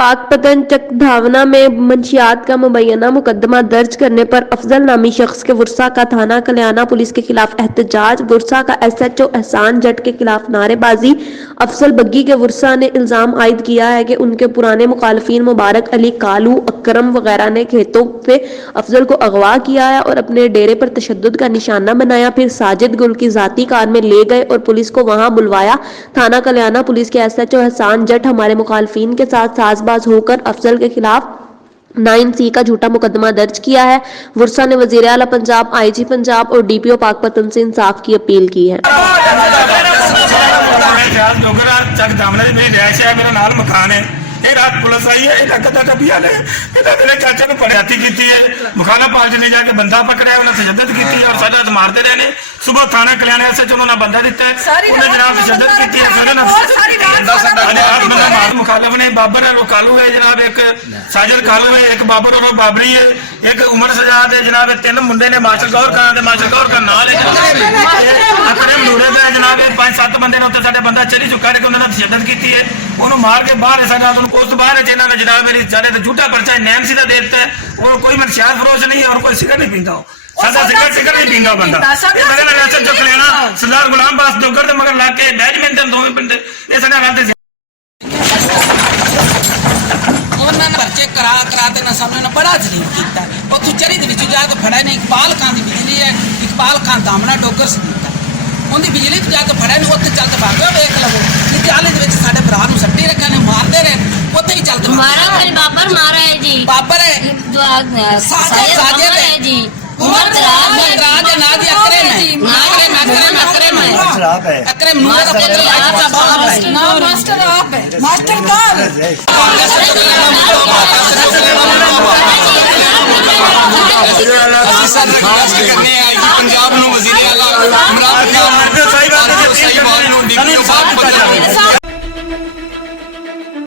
पाकपतन चकधावना में मंशियात का मुबैना मुकदमा दर्ज करने पर अफजल नामी शख्स के वर्सा का थाना कल्याणा पुलिस के खिलाफ एहतजाज। वर्सा का SHO एहसान जट के खिलाफ नारेबाजी। अफसल बग्गी के वर्सा ने इल्जाम आयद किया है कि उनके पुराने मुखालफिन मुबारक अली, कालू, अकरम वगैरह ने खेतों से अफजल को अगवा किया है और अपने डेरे पर तशद्दुद का निशाना बनाया, फिर साजिद गुल की जाती कार में ले गए और पुलिस को वहां बुलवाया। थाना कल्याणा पुलिस के SHO एहसान जट हमारे मुखालफिन के साथ साजबाज होकर अफजल के खिलाफ 9C का झूठा मुकदमा दर्ज किया है। वर्सा ने वजीर आला पंजाब, IG पंजाब और DPO पाकपतन से इंसाफ की अपील की है। रात पुलिस आई है, मेरे चाचा को पड़ियाती की है, मुखाला पार्टी ने जाके बंदा पकड़ा, उन्हें तशद्दुद की है और साडा मारते रहे ने। सुबह थाना कल्याण SHO उन्होंने बंदा दिता है, उन्हें जनाब तशद्दुद की है। मुखालिफ ने बाबर है, वो कालू है जनाब, एक साजिद कालू है, एक बाबर और बाबरी है, एक उमर सजाद है जनाब। 3 मुंडे ने मास्टर गौर का नाल है अकरम नूरे का जनाब। 5-7 बंदे ने उत्ते साडे बंदा चली चुका है कि उन्होंने तशद्दुद की है, उन्होंने मार के बाहर है। उस बाहर इन्होंने जनाब मेरी सारे झूठा पर्चा NAMC का दे दिता है। और कोई मनशियात फरोश नहीं है और कोई सिगरेट नहीं पीता, सादा सिगरेट नहीं पीता बंदा। SHO कल्याणा सरदार गुलाम बास डोगर के मगर ला के बैडमिंटन दोवें बंदे ये साडे राते पर्चे करा ते ना सामने ना बड़ा जलील किया। और तू चरी जाके फड़ा ने इकबाल खान की बिजली है, इकबाल खान दामना डोगर से उनकी बिजली जाके फड़ा ने उत्ते चलते भागो वेख लवो आले साडे भरा नूं सट्टी रखे ने मारते रहे उत्ते ही चलते बाबर मारा है जी, बाबर है साजिद है जी, उमर दराज है ना जी, अकरम है अकरम नूर का पुत्र का बाप है ना, मास्टर आप है, मास्टर कौन करने आई पंजाब नूं वजीर आला इमरान खान